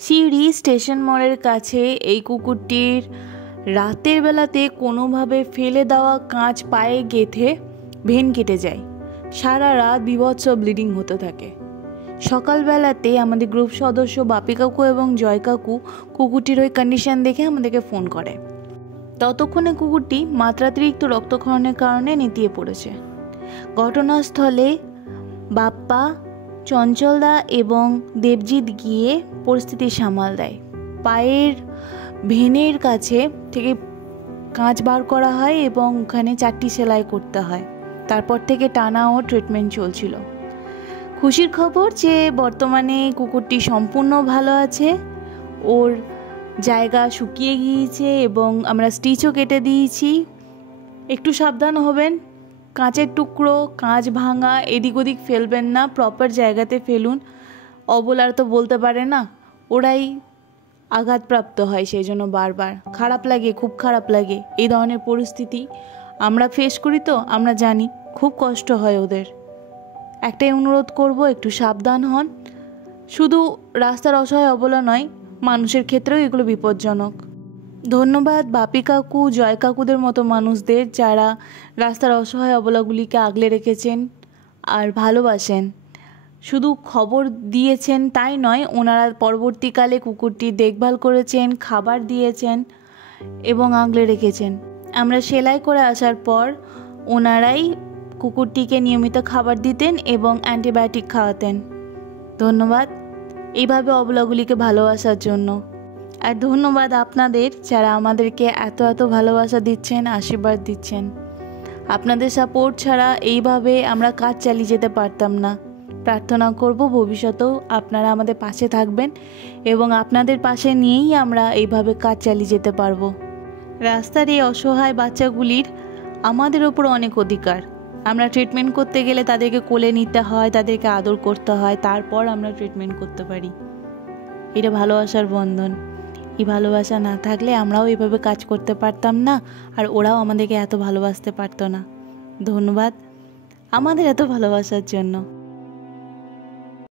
সিঁড়ি স্টেশন মোড়ের কাছে এই কুকুরটির রাতের বেলাতে কোনোভাবে ফেলে দেওয়া কাঁচ পায়ে গেঁথে ভেন কেটে যায়। সারা রাত বীভৎস ব্লিডিং হতে থাকে। সকালবেলাতে আমাদের গ্রুপ সদস্য বাপি কাকু এবং জয় কাকু কুকুরটির ওই কন্ডিশন দেখে আমাদেরকে ফোন করে। ততক্ষণে কুকুরটি মাত্রাতিরিক্ত রক্তক্ষরণের কারণে নেতিয়ে পড়েছে। ঘটনাস্থলে বাপ্পা, চঞ্চলদা এবং দেবজিৎ গিয়ে পরিস্থিতি সামাল দেয়। পায়ের ভেনের কাছে থেকে কাঁচ বার করা হয় এবং ওখানে 4টি সেলাই করতে হয়। তারপর থেকে টানা ও ট্রিটমেন্ট চলছিল। খুশির খবর যে বর্তমানে কুকুরটি সম্পূর্ণ ভালো আছে, ওর জায়গা শুকিয়ে গিয়েছে এবং আমরা স্টিচও কেটে দিয়েছি। একটু সাবধান হবেন, কাঁচের টুকরো, কাঁচ ভাঙা এদিক ওদিক ফেলবেন না, প্রপার জায়গাতে ফেলুন। অবলার তো বলতে পারে না, ওরাই আঘাতপ্রাপ্ত হয়, সেই জন্য বারবার খারাপ লাগে, খুব খারাপ লাগে। এই ধরনের পরিস্থিতি আমরা ফেস করি, তো আমরা জানি খুব কষ্ট হয় ওদের। একটাই অনুরোধ করব, একটু সাবধান হন। শুধু রাস্তার অসহায় অবলা নয়, মানুষের ক্ষেত্রেও এগুলো বিপজ্জনক। ধন্যবাদ বাপি কাকু, জয় কাকুদের মতো মানুষদের যারা রাস্তার অসহায় অবলাগুলিকে আগলে রেখেছেন আর ভালোবাসেন। শুধু খবর দিয়েছেন তাই নয়, ওনারা পরবর্তীকালে কুকুরটি দেখভাল করেছেন, খাবার দিয়েছেন এবং আগলে রেখেছেন। আমরা সেলাই করে আসার পর ওনারাই কুকুরটিকে নিয়মিত খাবার দিতেন এবং অ্যান্টিবায়োটিক খাওয়াতেন। ধন্যবাদ এইভাবে অবলাগুলিকে ভালোবাসার জন্য। আর ধন্যবাদ আপনাদের যারা আমাদেরকে এত এত ভালোবাসা দিচ্ছেন, আশীর্বাদ দিচ্ছেন। আপনাদের সাপোর্ট ছাড়া এইভাবে আমরা কাজ চালিয়ে যেতে পারতাম না। প্রার্থনা করব ভবিষ্যতেও আপনারা আমাদের পাশে থাকবেন এবং আপনাদের পাশে নিয়েই আমরা এইভাবে কাজ চালিয়ে যেতে পারবো। রাস্তার এই অসহায় বাচ্চাগুলির আমাদের ওপর অনেক অধিকার। আমরা ট্রিটমেন্ট করতে গেলে তাদেরকে কোলে নিতে হয়, তাদেরকে আদর করতে হয়, তারপর আমরা ট্রিটমেন্ট করতে পারি। এটা ভালোবাসার বন্ধন। এই ভালোবাসা না থাকলে আমরাও এইভাবে কাজ করতে পারতাম না, আর ওরাও আমাদেরকে এত ভালোবাসতে পারতো না। ধন্যবাদ আমাদের এত ভালোবাসার জন্য।